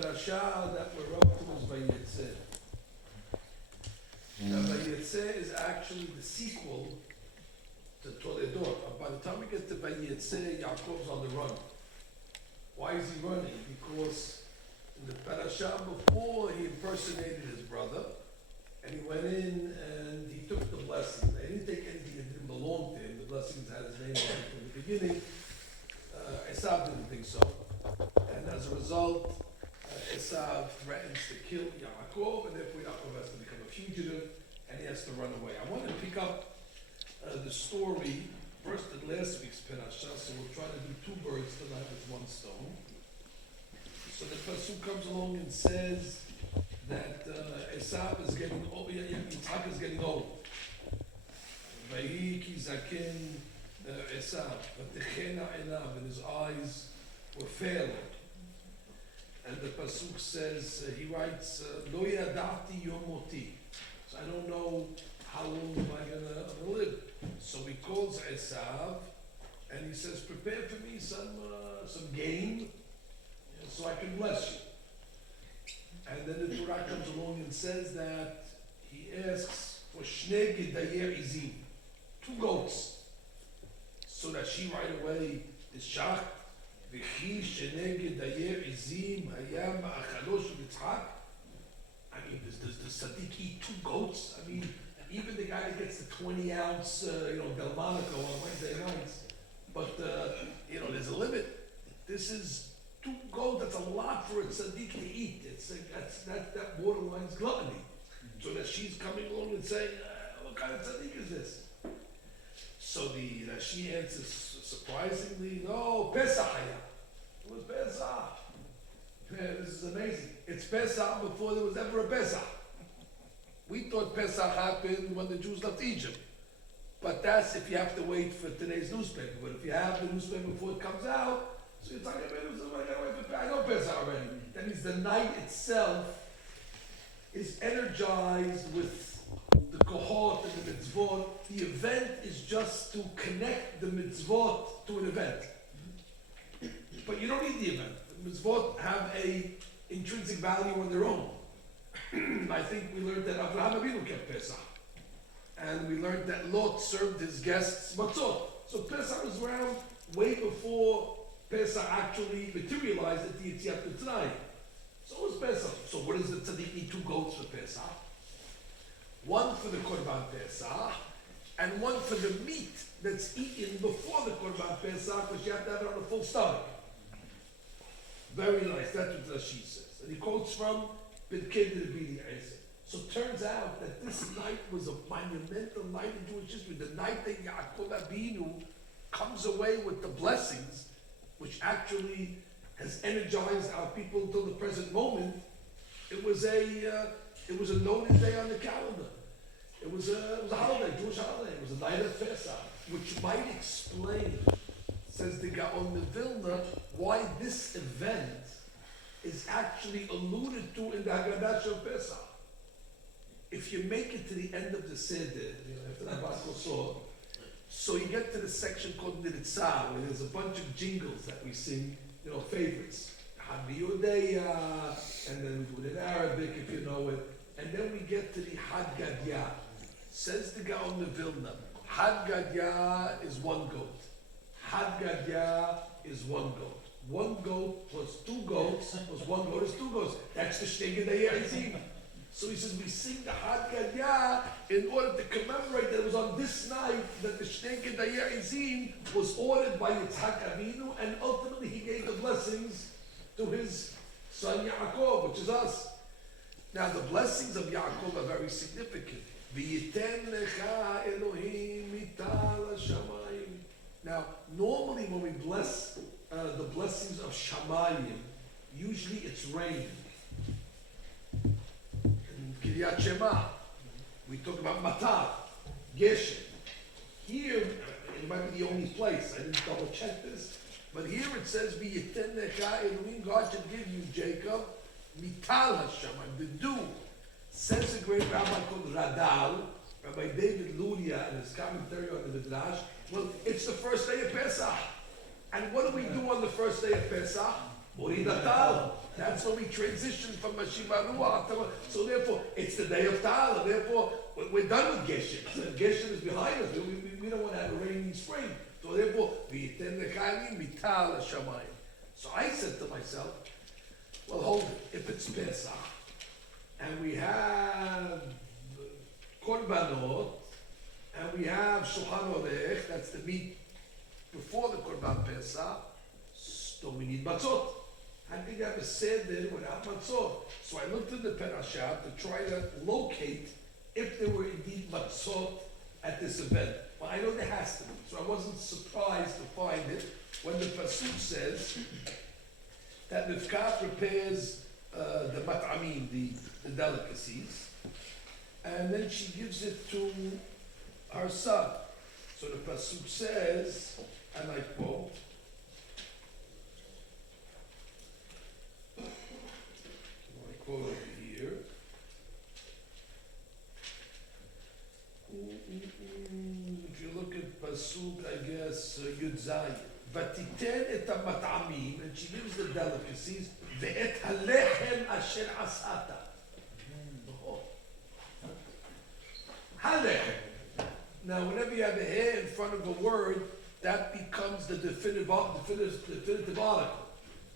parasha that we're up to is Vayetzeh. Now, Vayetzeh is actually the sequel to Toledot. By the time we get to Vayetzeh, Yaakov's on the run. Why is he running? Because in the parasha before, he impersonated his brother, and he went in and he took the blessing. They didn't take anything that didn't belong to him. The blessings had his name on it from the beginning. Esav didn't think so. And as a result, Esav threatens to kill Yaakov, and therefore Yaakov has to become a fugitive, and he has to run away. I want to pick up the story first at last week's parasha, so we'll try to do two birds tonight with one stone. So the pasuk comes along and says that Esav is getting old, Yitzhak is getting old. Vayi ki zaken Esav, v'techena einav, and his eyes were failing. And the pasuk says, he writes, Lo yadati yomoti. So I don't know how long am I gonna live. So he calls Esav, and he says, prepare for me some game, so I can bless you. And then the Torah comes along and says that he asks for shnei gedayer izim, 2 goats, so that she right away is shocked. V'chi shnei gedayer izim hayam ma'achalo shel Yitzchak. I mean, does the tzaddik eat 2 goats? I mean, even the guy that gets the 20-ounce, Delmonico on Wednesday nights, but there's a limit. This is 2 goats. That's a lot for a tzaddik to eat. It's that borderline's gluttony. So that she's coming along and saying, "What kind of tzaddik is this?" So she answers surprisingly, "No, Pesach hayah. It was Pesach. This is amazing. It's Pesach before there was ever a Pesach. We thought Pesach happened when the Jews left Egypt. But that's if you have to wait for today's newspaper. But if you have the newspaper before it comes out, so you're talking about, I know Pesach already. That means the night itself is energized with the kohot and the mitzvot. The event is just to connect the mitzvot to an event. But you don't need the event. The mitzvot have a intrinsic value on their own. I think we learned that Avraham Avinu kept Pesach. And we learned that Lot served his guests matzot. So Pesach was around way before Pesach actually materialized at the Yetziat Mitzrayim. So was Pesach. So what does the tzaddik need 2 goats for Pesach? One for the Korban Pesach, and one for the meat that's eaten before the Korban Pesach, because you have to have it on a full stomach. Very nice. That's what Rashi says. And he quotes from Pirkei D'Rabbi Eliezer. So it turns out that this night was a monumental night in Jewish history. The night that Yaakov Avinu comes away with the blessings, which actually has energized our people until the present moment. It was a noted day on the calendar. It was a holiday, Jewish holiday. It was a night of Pesach, which might explain, says the Gaon of Vilna, why this event is actually alluded to in the Haggadah of Pesach. If you make it to the end of the Seder, after the Bar Kosor, so you get to the section called Niritzah, where there's a bunch of jingles that we sing, favorites. Happy Yodeya, and then we do it in Arabic if you know it. And then we get to the Had Gadya. Says the Gaon of Vilna, Had Gadya is 1 goat. Had Gadya is 1 goat. 1 goat plus 2 goats plus 1 goat is 2 goats. That's the Shnei Gedayer Izim. So he says we sing the Had Gadya in order to commemorate that it was on this night that the Shnei Gedayer Izim was ordered by Yitzhak Avinu, and ultimately he gave the blessings to his son Yaakov, which is us. Now the blessings of Yaakov are very significant. V'yiten lecha Elohim mital hashamayim. Now normally when we bless the blessings of Shamayim, usually it's rain. Kiryat Shema. We talk about Matar, Geshem. Here, it might be the only place. I didn't double check this, but here it says, "V'yiten lecha Elohim." God should give you, Jacob, mital hashamayim, the dew. Says a great rabbi called Radal, Rabbi David Luria, in his commentary on the Midrash. Well, it's the first day of Pesach, and what do we do on the first day of Pesach? Moridatal. That's when we transition from Mashiva Ruach to, so therefore, it's the day of Tal, and therefore, we're done with Geshem. So Geshem is behind us. We don't want to have a rainy spring. So therefore, V'yitem Lechalim Vital Hashamayim. So I said to myself, well, hold it. If it's Pesach, and we have Korbanot, and we have Shulchan Orech, that's the meat before the Korban Pesach, so we need matzot. I think I have a seder without matzot. So I looked at the parasha to try to locate if there were indeed matzot at this event. Well, I know there has to be, so I wasn't surprised to find it when the pasuk says that Rivka prepares the mat'amim, the delicacies, and then she gives it to her son. So the pasuk says, and I quote, quote over here. If you look at pasuk, I guess Yud Zayin, ותיתן את המטעמים, and she gives the delicacies, ואת הלחם אשר עשתה. הלחם. Now, whenever you have a hair in front of a word, that becomes the definitive article.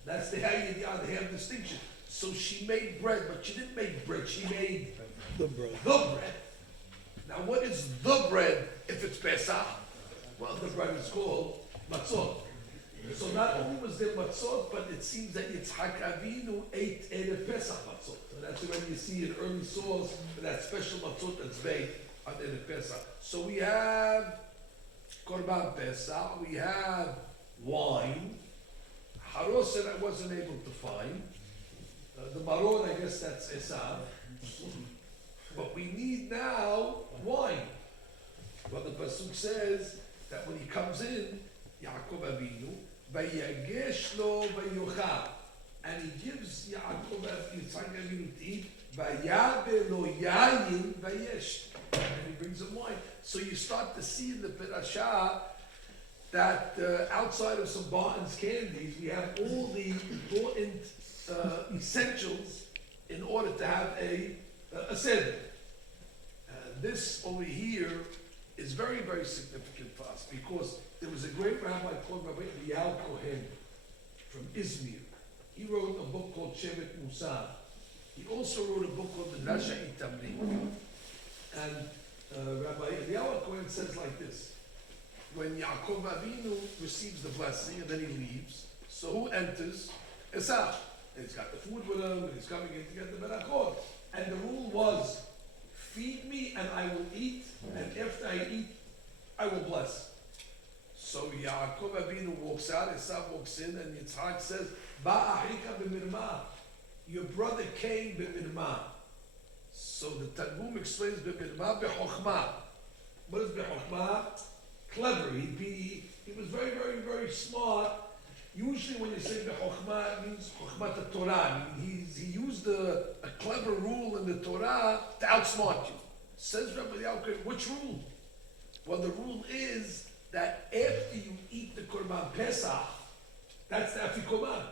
That's the hair distinction. So she made bread, but she didn't make bread. She made The bread. the bread. Now, what is the bread if it's Pesach? Well, the bread is called matzot. So not only was there matzot, but it seems that Yitzhak Avinu ate Erev Pesach matzot. So that's when you see an early source for that special matzot that's baked on Erev Pesach. So we have Korban Pesach, we have wine. Haroset I wasn't able to find. The maror, I guess that's Esav. But we need now wine. Well, the pasuk says that when he comes in, Yaakov Avinu, vayagesh lo vayochal, and he gives Yaakov Yitzhak Avinu to eat, vayabe lo yayin vayesh, and he brings him wine. So you start to see in the parasha that outside of some Barton's candies, we have all the important essentials in order to have a seder. This over here is very, very significant for us because there was a great rabbi called Rabbi Eliyahu Kohen from Izmir. He wrote a book called Shevet Musar. He also wrote a book called the Nasha Itamri. And Rabbi Eliyahu Kohen says like this: when Yaakov Avinu receives the blessing and then he leaves, so who enters? Esav. And he's got the food with him, and he's coming in to get the berachot. And the rule was, feed me and I will eat, and after I eat, I will bless. So Yaakov Avinu walks out, Esav walks in, and Yitzhak says, Ba ahika b'mirma. Your brother came b'mirma. So the Targum explains b'mirma b'chokhmah. What is b'chokhmah? Clever. He was very, very, very smart. Usually when you say b'chokhmah, it means chokhmat Torah. He used a clever rule in the Torah to outsmart you. Says Rabbi Yaakov, which rule? Well, the rule is that after you eat the Korban Pesach, that's the Afikoman.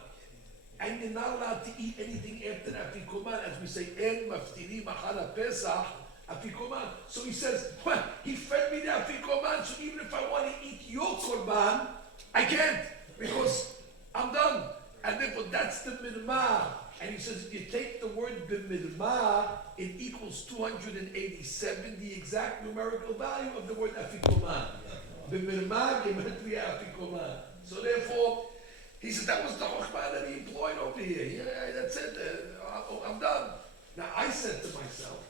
And you're not allowed to eat anything after the Afikoman, as we say, En maftiri machana Pesach, Afikoman. So he says, well, he fed me the Afikoman, so even if I want to eat your Korban, I can't, because I'm done. And therefore, that's the Mirma. And he says, if you take the word b'mirma, it equals 287, the exact numerical value of the word afikoman. B'mirma gematria afikoman. So therefore, he said that was the chokhmah that he employed over here. Yeah, that's it. I'm done. Now I said to myself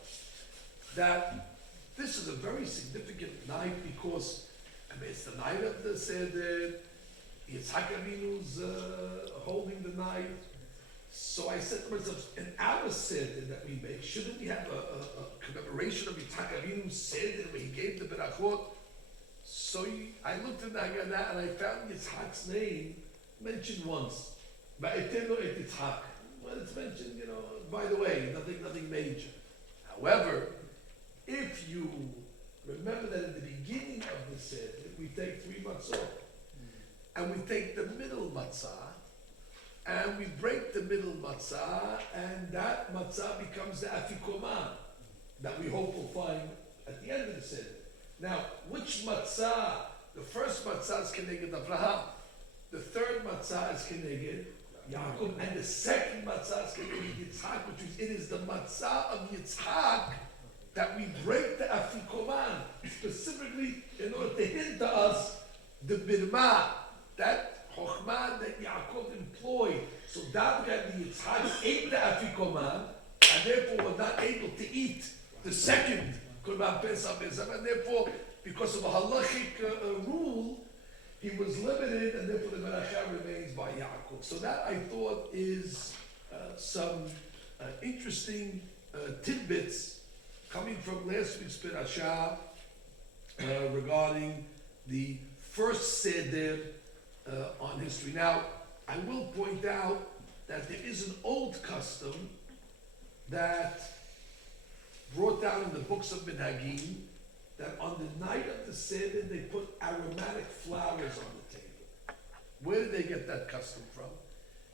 that this is a very significant night because it's the night of the Seder. Yitzhak Avinu's holding the night. So I said to myself, in our Seder that we make, shouldn't we have a commemoration of Yitzhak Avinu's Seder where he gave the berachot? So I looked at that and I found Yitzhak's name mentioned once. Ba'eteno et Yitzhak. Well, it's mentioned, by the way, nothing major. However, if you remember that at the beginning of the Seder, we take 3 matzot, and we take the middle matzah, and we break the middle matzah, and that matzah becomes the afikoman that we hope we'll find at the end of the Seder. Now, which matzah? The first matzah is Keneged Avraham. The third matzah is Keneged Yaakov, and the second matzah is Keneged Yitzhak, which is, it is the matzah of Yitzhak that we break the afikoman, specifically in order to hint to us the birma, that chokhmah that Yaakov employed. So that the Yitzhak ate the afikoman, and therefore was not able to eat the second Korban Pesach, and therefore, because of a halachic rule, he was limited, and therefore the Meracha remains by Yaakov. So that, I thought, is some interesting tidbits coming from last week's Parashah regarding the first Seder on history. Now, I will point out that there is an old custom that brought down in the books of Minhagim, that on the night of the Seder they put aromatic flowers on the table. Where did they get that custom from?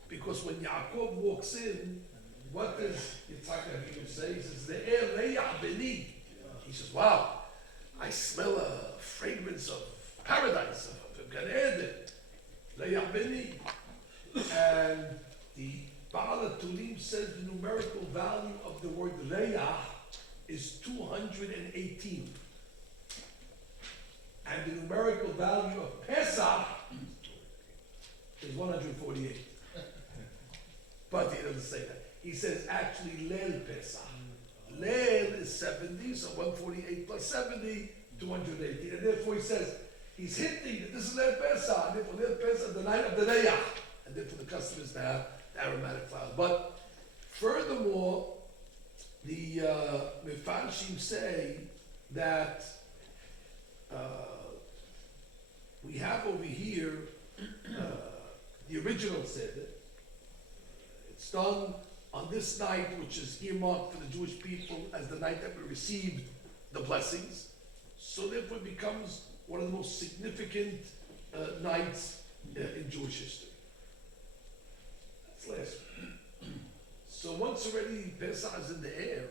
Because when Yaakov walks in, what does Yitzhak Avinu say? He says, "Le'er reyach beni." He says, "Wow, I smell a fragrance of paradise, of Gan Eden. Reyach beni." And the Baal HaTurim says the numerical value of the word reyach is 218. And the numerical value of Pesach is 148. But he doesn't say that. He says actually Leil Pesach. Leil is 70, so 148 plus 70, 218. And therefore he says, he's hinting that this is Leil Pesach, and therefore Leil Pesach, the night of the Reyach. And therefore the custom is to have the aromatic flowers. But furthermore, the Mefarshim say that we have over here the original Seder. It's done on this night, which is earmarked for the Jewish people as the night that we received the blessings. So therefore it becomes one of the most significant nights in Jewish history. That's last week. So once already Pesach is in the air,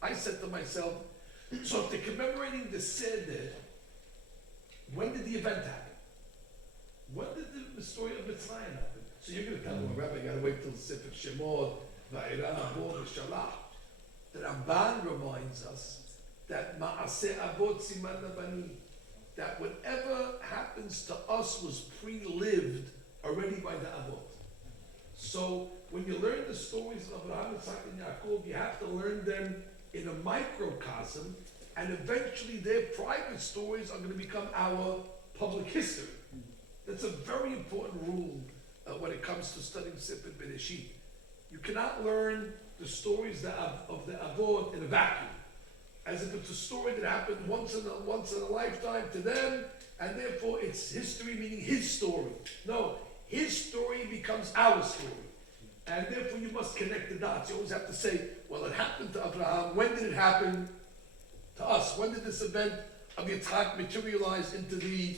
I said to myself, so if they're commemorating the Seder, when did the event happen? When did the story of Mitzrayim happen? So you're going to tell me, Rabbi, you got to wait till Sefer Shemot, Va'iran Abod, V'Shalach. The Ramban reminds us that Ma'aseh Abod Siman Labanim, that whatever happens to us was pre-lived already by the Abod. So when you learn the stories of Abraham, Yitzhak, and Yaakov, you have to learn them in a microcosm, and eventually their private stories are going to become our public history. That's a very important rule when it comes to studying Sefer Bereshit. You cannot learn the stories of the Avot in a vacuum, as if it's a story that happened once in a lifetime to them, and therefore it's history, meaning his story. No, his story becomes our story. And therefore you must connect the dots. You always have to say, well, it happened to Abraham. When did it happen to us? When did this event of Yitzhak materialize into the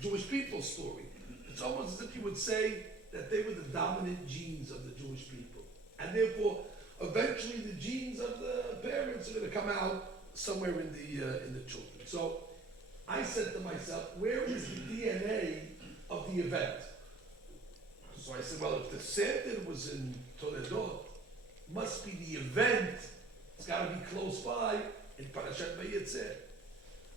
Jewish people's story? It's almost as if you would say that they were the dominant genes of the Jewish people. And therefore, eventually the genes of the parents are going to come out somewhere in the children. So I said to myself, where is the DNA of the event? So I said, well, if the Seder was in Toledo, must be the event. It's got to be close by in Parashat Vayetzeh.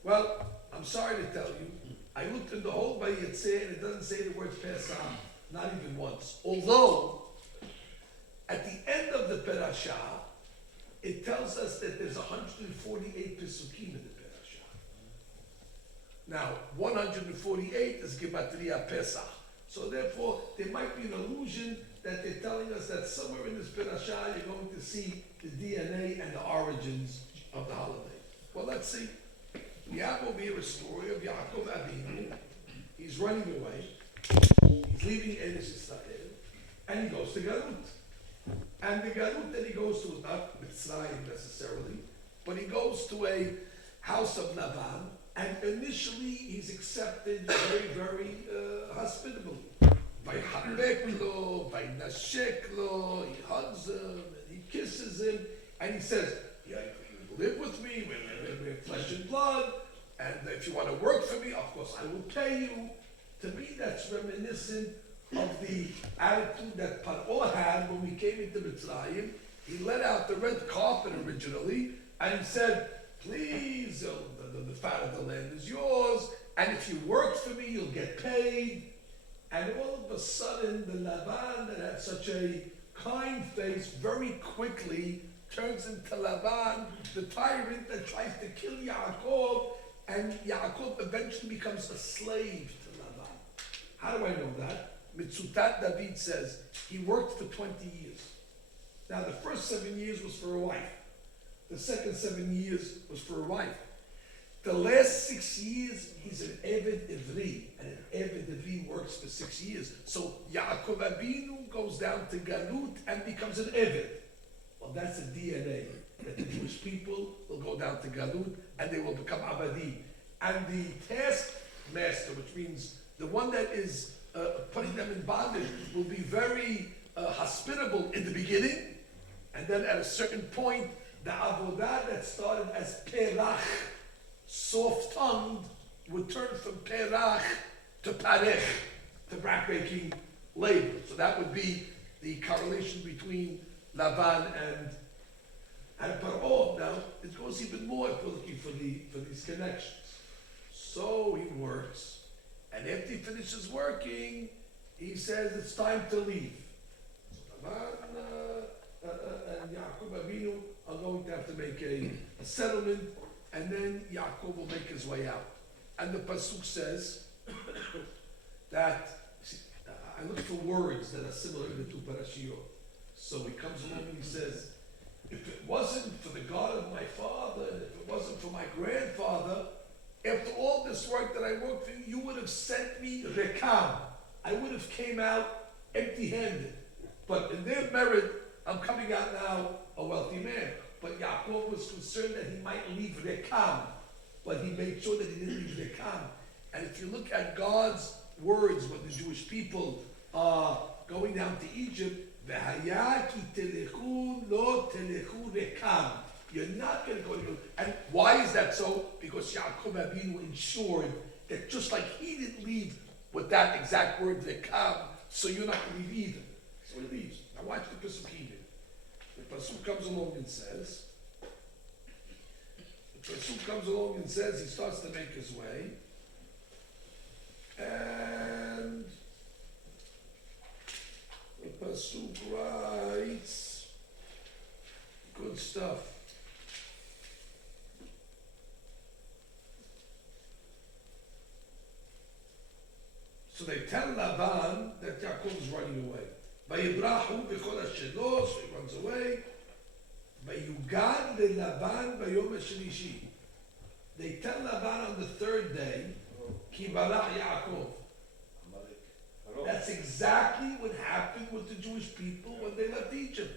Well, I'm sorry to tell you, I looked in the whole Vayetzeh and it doesn't say the word Pesach, not even once. Although, at the end of the Parashah, it tells us that there's 148 Pesukim in the Parashah. Now, 148 is Gematria Pesach. So therefore, there might be an illusion that they're telling us that somewhere in this Parashah you're going to see the DNA and the origins of the holiday. Well, let's see. We have over here a story of Yaakov Avinu. He's running away. He's leaving Eretz Yisrael, and he goes to Galut. And the Galut that he goes to is not Mitzrayim necessarily, but he goes to a house of Lavan, and initially he's accepted very, very hospitably. Vayharek lo, vaynashek lo, he hugs him, and he kisses him, and he says, yeah, you live with me, we're flesh and blood, and if you want to work for me, of course I will pay you. To me, that's reminiscent of the attitude that Paro had when we came into Mitzrayim. He let out the red carpet originally, and he said, please, the fat of the land is yours, and if you work for me, you'll get paid. And all of a sudden, the Laban that had such a kind face very quickly turns into Laban, the tyrant that tries to kill Yaakov, and Yaakov eventually becomes a slave to Laban. How do I know that? Mitzutat David says he worked for 20 years. Now the first 7 years was for a wife. The second 7 years was for a wife. The last 6 years, he's an Eved Ivri, and an Eved Ivri works for 6 years. So Yaakov Avinu goes down to Galut and becomes an Eved. Well, that's the DNA, that the Jewish people will go down to Galut and they will become Abadi. And the taskmaster, which means the one that is putting them in bondage, will be very hospitable in the beginning, and then at a certain point, the Avodah that started as Perach, soft-tongued, would turn from Perach to Parech, to backbreaking labor. So that would be the correlation between Laban and Paro. Now, it goes even more if we're looking for these connections. So he works, and after he finishes working, he says it's time to leave. So Laban and Yaakov Avinu are going to have to make a settlement, and then Yaakov will make his way out. And the Pasuk says that, I look for words that are similar in the two parashiyot. So he comes along and he says, if it wasn't for the God of my father, and if it wasn't for my grandfather, after all this work that I worked for you, you would have sent me rekam. I would have came out empty-handed. But in their merit, I'm coming out now a wealthy man. But Yaakov was concerned that he might leave rekam, but he made sure that he didn't leave rekam. And if you look at God's words when the Jewish people are going down to Egypt, "V'haya ki telechu lo telechu rekam." You're not going to go to Egypt. And why is that so? Because Yaakov Avinu ensured that just like he didn't leave with that exact word rekam, so you're not going to leave either. So he leaves. Now watch the Pesukim. The Pasuk comes along and says, he starts to make his way, and the Pasuk writes, good stuff. So they tell Laban that Yaakov is running away. ויברחו בכל השלוש, so he runs away. ויוגד ללבן ביום השלישי. They tell Laban on the third day, כי ברח יעקב. That's exactly what happened with the Jewish people when they left Egypt.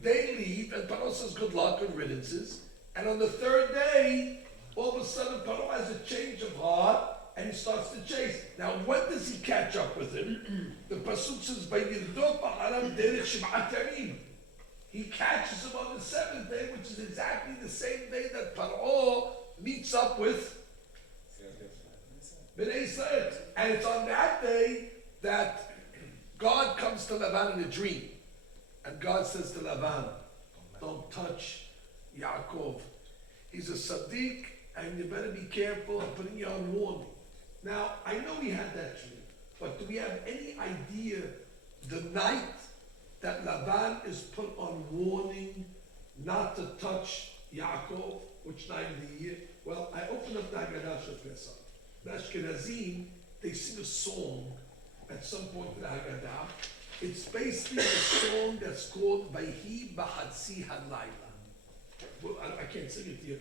They leave, and Paro says good luck and riddances. And on the third day, all of a sudden Paro has a change of heart, and he starts to chase. Now, when does he catch up with him? The Pasuk says, "Vayirdot ba'aram derech sheb'at yamim." He catches him on the seventh day, which is exactly the same day that Paro meets up with Bnei Israel. And it's on that day that God comes to Laban in a dream. And God says to Laban, don't touch Yaakov. He's a Sadiq, and you better be careful. I'm putting you on warning. Now, I know he had that dream, but do we have any idea the night that Laban is put on warning not to touch Yaakov, which night of the year? Well, I opened up the Haggadah Shel Pesach. The Ashkenazim, they sing a song at some point in the Haggadah. It's basically a song that's called Vayhi B'Hatzi Halayla. Well, I can't sing it to you,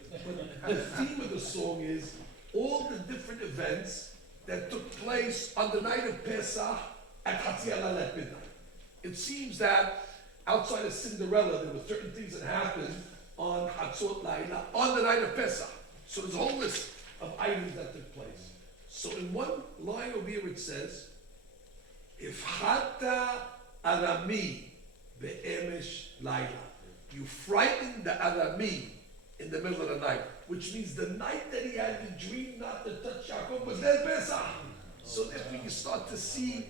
but the theme of the song is all the different events that took place on the night of Pesach at Hatzi Halayla at midnight. It seems that outside of Cinderella, there were certain things that happened on Hatzot Laila on the night of Pesach. So there's a whole list of items that took place. So in one line over here it says, If Hatta Arami be'emesh laila, you frightened the Arami in the middle of the night, which means the night that he had the dream not to touch Yaakov was their Pesach. So therefore you start to see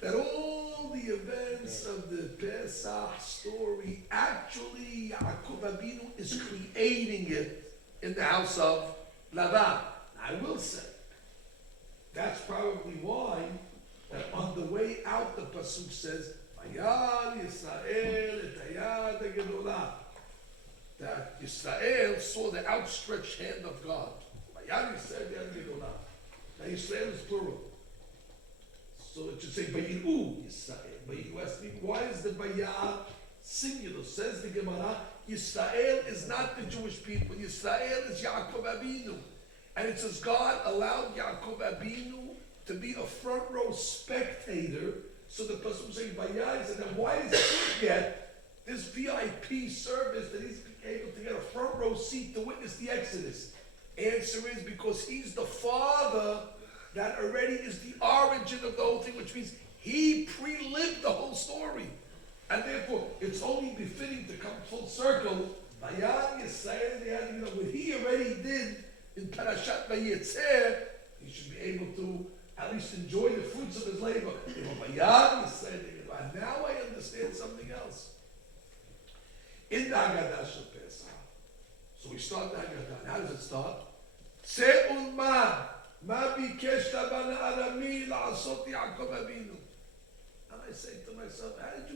that all the events of the Pesach story, actually Yaakov Avinu is creating it in the house of Lavan. I will say, that's probably why that on the way out the Pasuk says, Vayar Yisrael et hayad hagedolah. That Yisrael saw the outstretched hand of God. Vayar Yisrael et hayad hagedolah. Now Yisrael is plural. So it should say Vayiru Yisrael. Vayiru has to be, why is the Vayar singular? Says the Gemara, Yisrael is not the Jewish people. Yisrael is Yaakov Avinu. And it says God allowed Yaakov Avinu to be a front row spectator. So the person saying Vayar said, then why does he get this VIP service that he's able to get a front row seat to witness the Exodus? Answer is because he's the father that already is the origin of the whole thing, which means he pre-lived the whole story. And therefore, it's only befitting to come full circle. Vayar Yisrael, you know, what he already did in Parashat Vayetzer, he should be able to at least enjoy the fruits of his labor. Vayar Yisrael, and now I understand something else. In the Haggadah Shel Pesach, so we start the Haggadah. How does it start? Se'ul ma bikesh laban arami la'asot Yaakov Avinu. And I say to myself, can't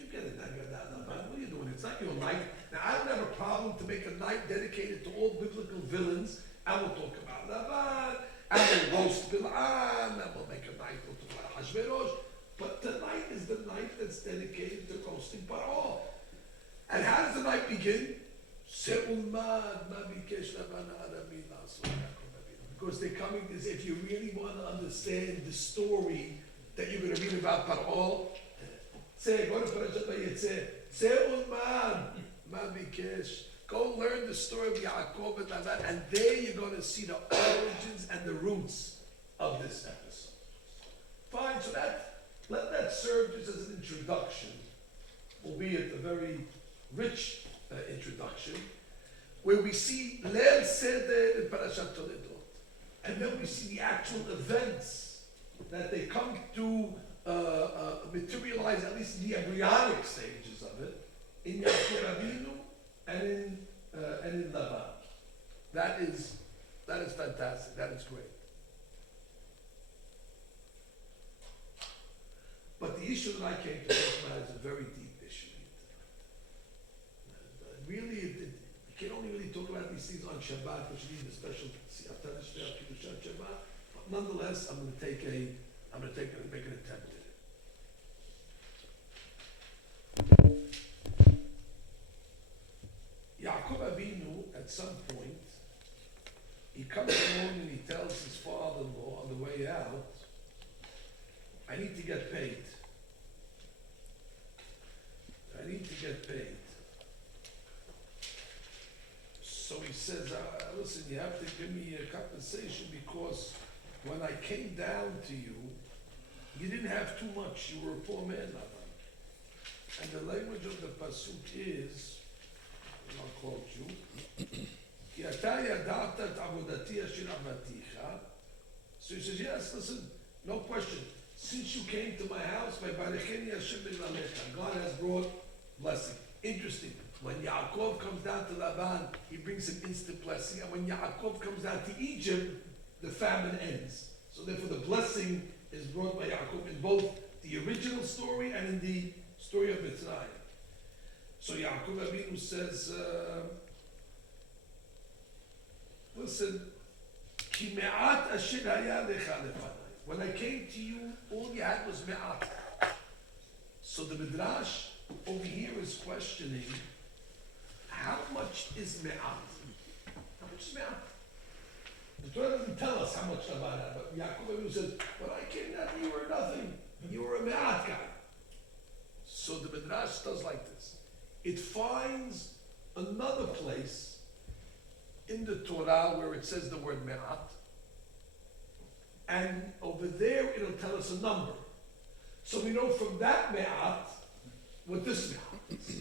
you get a Haggadah Laban? What are you doing? It's not your night. Now, I don't have a problem to make a night dedicated to all biblical villains, and we'll talk about Laban, and we'll roast Bil'am, and we'll make a night, we'll talk about Hashverosh. But tonight is the night that's dedicated to roasting Paro. And how does the night begin? Because they're coming, if you really want to understand the story that you're going to read about Paro, say, go to Parashat Vayetzer, go learn the story of Yaakov and Lavan, and there you're going to see the origins and the roots of this episode. Fine, so let that serve just as an introduction, albeit a very rich introduction, where we see Leil Seder in Parashat Toledot, and then we see the actual events that they come to materialize, at least in the embryonic stages of it, in Yaakov Avinu and in Lavan. That is fantastic. That is great. But the issue that I came to talk about is a very deep issue. Really, you can only really talk about these things on Shabbat, which need a special Shabbat. But nonetheless, I'm going to make an attempt at it. Yaakov Avinu, at some point, he comes along and he tells his father-in-law on the way out, I need to get paid. So he says, listen, you have to give me a compensation because when I came down to you, you didn't have too much. You were a poor man, Lavan. And the language of the pasuk is, and I'll quote you, "Ki ata yada'at et avodati asher amaticha." So he says, yes, listen, no question. Since you came to my house, God has brought blessing. Interesting. When Yaakov comes down to Laban, he brings an instant blessing. And when Yaakov comes down to Egypt, the famine ends. So therefore the blessing is brought by Yaakov in both the original story and in the story of Mitzrayim. So Yaakov Avinu says, listen, Ki me'at asher haya lecha lefanai. When I came to you, all you had was me'at. So the Midrash over here is questioning, how much is me'at? How much is me'at? The Torah doesn't tell us how much Laban had, but Yaakov Avinu says, when I came down, you were nothing. You were a me'at guy. So the Midrash does like this. It finds another place in the Torah where it says the word me'at, and over there it'll tell us a number. So we know from that me'at what this me'at is.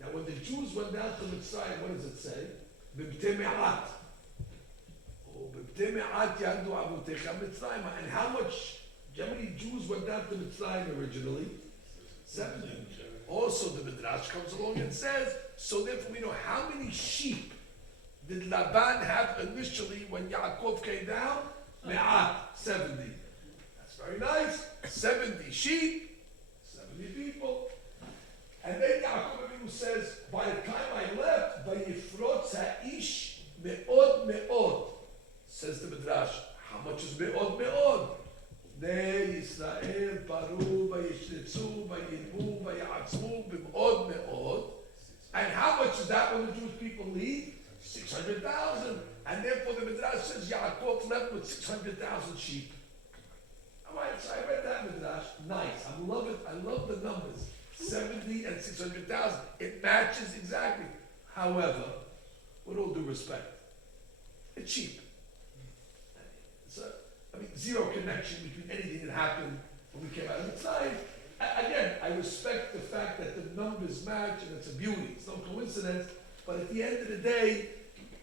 Now when the Jews went down to Mitzrayim, what does it say? B'btei me'at. Oh, b'btei me'at yadu avotecha Mitzrayim. And how many Jews went down to Mitzrayim originally? 70. Also the Midrash comes along and says, so therefore we know how many sheep did Laban have initially when Yaakov came down? Me'at, 70. That's very nice. 70 sheep, 70 people. And then Yaakov Avinu says, by the time I left, Vayifrotz ha'ish me'od me'od. Says the Midrash, how much is me'od me'od? Bnei Yisrael paru vayishnetzu vayirbu vayatzmu b'me'od me'od. And how much is that when the Jewish people leave? 600,000. And therefore the Midrash says Yaakov left with 600,000 sheep. All right, so I read that Midrash. Nice. I love it. I love the numbers. 70 and 600,000. It matches exactly. However, with all due respect, it's cheap. Zero connection between anything that happened when we came out of the time. Again, I respect the fact that the numbers match and it's a beauty. It's no coincidence. But at the end of the day,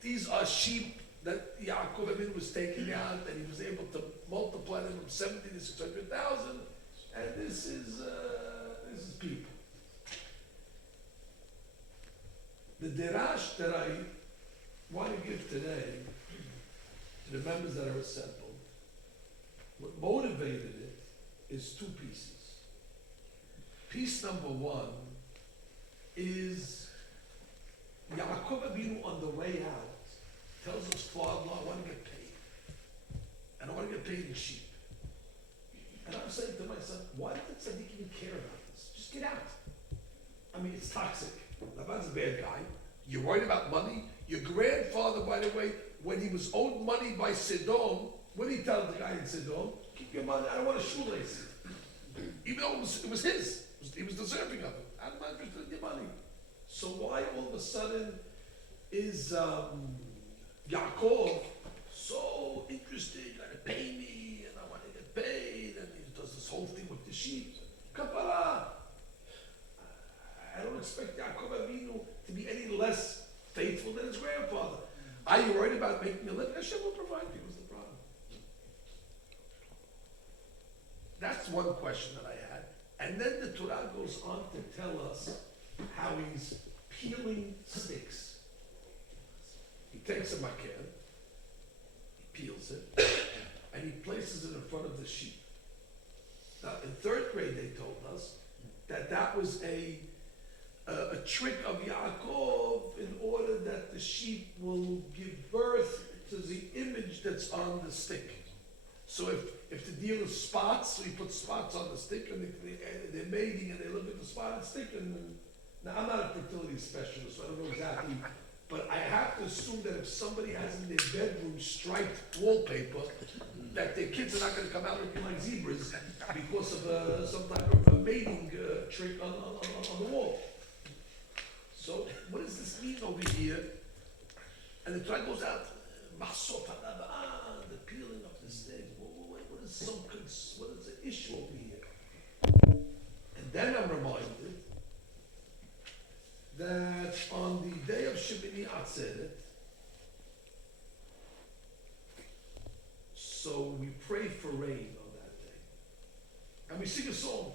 these are sheep that Yaakov Avinu was taking out, and he was able to multiply them from 70 to 600,000. And this is people. The derash that I want to give today to the members that are assembled, what motivated it is two pieces. Piece number one is Yaakov Avinu on the way out tells his father, I want to get paid. And I want to get paid in sheep. And I'm saying to myself, why did the tzaddik even care about this? Just get out. I mean, it's toxic. Laban's a bad guy. You're worried about money. Your grandfather, by the way, when he was owed money by Sidon, what did he tell the guy in Sidon? Keep your money, I don't want a shoelace. Even though it was his. He was deserving of it. I'm not interested in your money. So why all of a sudden is Yaakov so interested, you gotta pay me, and I want to get paid, and he does this whole thing with the sheep. Kapara! I don't expect Yaakov Avinu to be any less faithful than his grandfather. Are you worried about making a living? Hashem will provide you. What's the problem? That's one question that I had. And then the Torah goes on to tell us how he's peeling sticks. He takes a makan, he peels it, and he places it in front of the sheep. Now, in third grade, they told us that was a trick of Yaakov in order that the sheep will give birth to the image that's on the stick. So if the deal is spots, so he puts spots on the stick, and they're mating and they look at the spotted stick. And now I'm not a fertility specialist, so I don't know exactly, but I have to assume that if somebody has in their bedroom striped wallpaper, that their kids are not going to come out looking like zebras because of some type of a mating trick on the wall. So what does this mean over here? And the Torah goes out, the peeling of the stick. What is the issue over here? And then I'm reminded that on the day of Shemini Atzeret, so we pray for rain on that day. And we sing a song.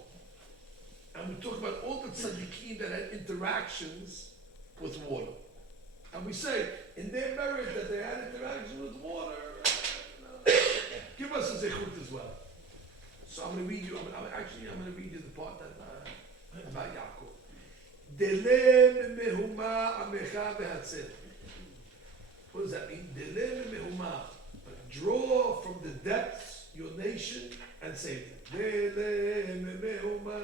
And we talk about all the tzaddikim that had interactions with water. And we say, in their merit that they had interactions with water, give us a zechut as well. So I'm going to read you, I'm going to read you the part that about Yaakov. Delem mehuma amecha behatzer. What does that mean? Delem mehuma. Draw from the depths your nation and save them. Delem mehuma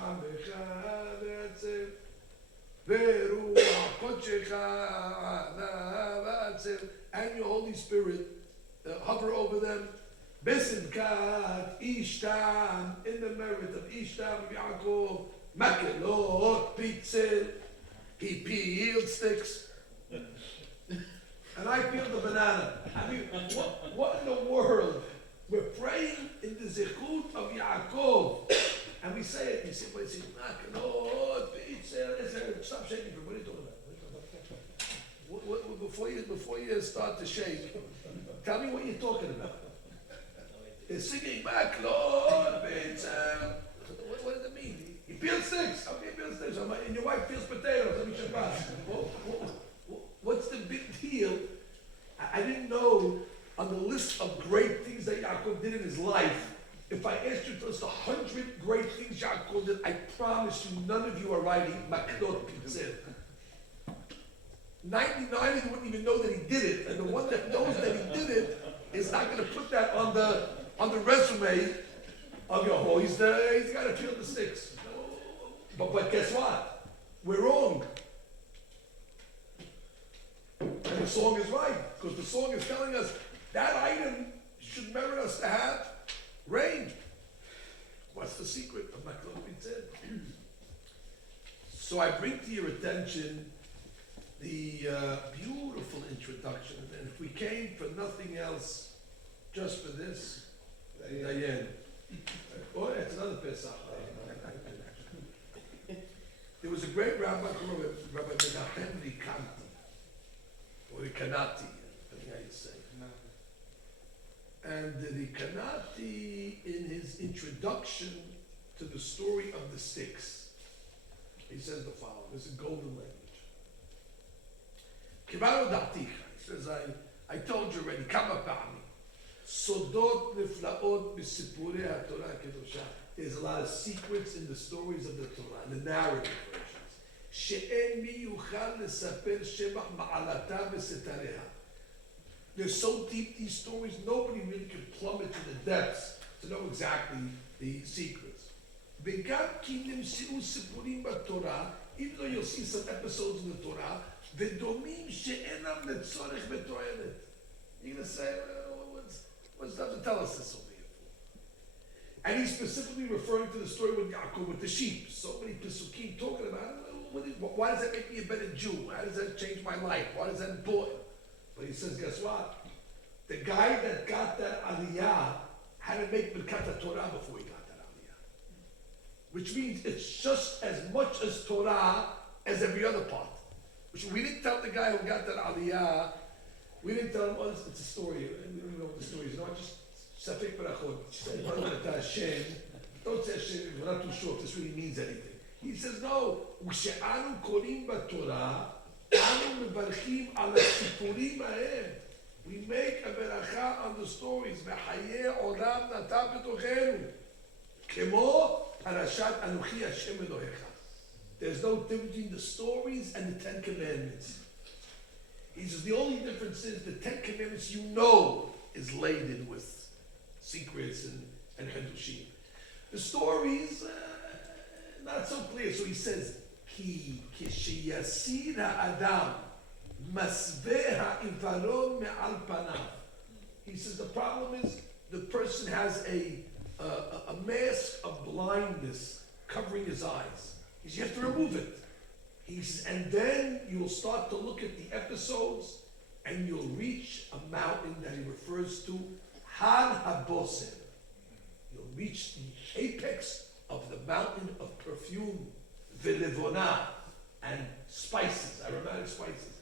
amecha behatzer. Veruach kodshecha behatzer. And your Holy Spirit hover over them. Besimkat Ishtam, in the merit of Ishtam Yaakov, Makelot, Pitzel, he peeled sticks. And I peeled the banana. I mean, what in the world? We're praying in the Zechut of Yaakov. And we say it, you say, well, it's Makalot, B'Itzel, stop shaking, what are you talking about? Before you start to shake, tell me what you're talking about. They're singing Makalot, B'Itzel. What does it mean? You peel sticks. Okay, peel sticks. And your wife peels potatoes. I mean, Shabbat. What's the big deal? I didn't know on the list of great things that Yaakov did in his life. If I asked you to list 100 great things Yaakov did, I promise you none of you are writing Makalot B'Itzel. 99 of you wouldn't even know that he did it, and the one that knows that he did it is not going to put that on the resume of your oh, he's got to peel the sticks. But guess what? We're wrong. And the song is right, because the song is telling us that item should merit us to have rain. What's the secret of Makalot B'Itzel? So I bring to your attention the beautiful introduction, and if we came for nothing else, just for this, Dayan. Oh, it's another Pesach. There was a great rabbi called Rabbi Menachem Rikanti, or Rikanati, depending how you say it. And the Rikanati, in his introduction to the story of the sticks, he says the following. This is golden language. Kibaro da'aticha. He says, I told you already, kama pa'ami. Sodot niflaot b'sipurei ha'Torah kedosha. There's a lot of secrets in the stories of the Torah, in the narrative versions. She'en mi yuchal lesaper shebach ma'alata v'setareha. They're so deep, these stories, nobody really can plumb it to the depths to know exactly the secrets. V'gam ki nimsi'u sipurim b'Torah, even though you'll see some episodes in the Torah, v'domim she'enam letzorech v'to'elet. You're going to say, well, what's that to tell us this over here for? And he's specifically referring to the story with Yaakov, with the sheep. So many Pesukim talking about it. Why does that make me a better Jew? How does that change my life? Why is that important? But he says, guess what? The guy that got that aliyah had to make Birkat Torah before he got that aliyah. Which means it's just as much as Torah as every other part. Which we didn't tell the guy who got that aliyah, we didn't tell him, oh, it's a story. We don't even know what the story is. No, just Safek Barachot. Hashem. Don't say Hashem, we're not too sure if this really means anything. He says, no, Ushe'anu korim b'Torah, anu mevarchim ala sipurim hahem. We make a beracha on the stories. V'chayei olam nata b'tochenu. Kemo parashat Anuchi Hashem Elohecha. There's no difference between the stories and the 10 Commandments. He says the only difference is the 10 Commandments you know is laden with secrets and Hadushim. The stories, not so clear. So he says, Ki kishiyasir ha'adam masveh ha'ivaron me'al panav. He says the problem is the person has a mask of blindness covering his eyes. He says you have to remove it. He says, and then you'll start to look at the episodes and you'll reach a mountain that he refers to, Har HaBosem. You'll reach the apex of the mountain of perfume, Velevona, and spices, aromatic spices.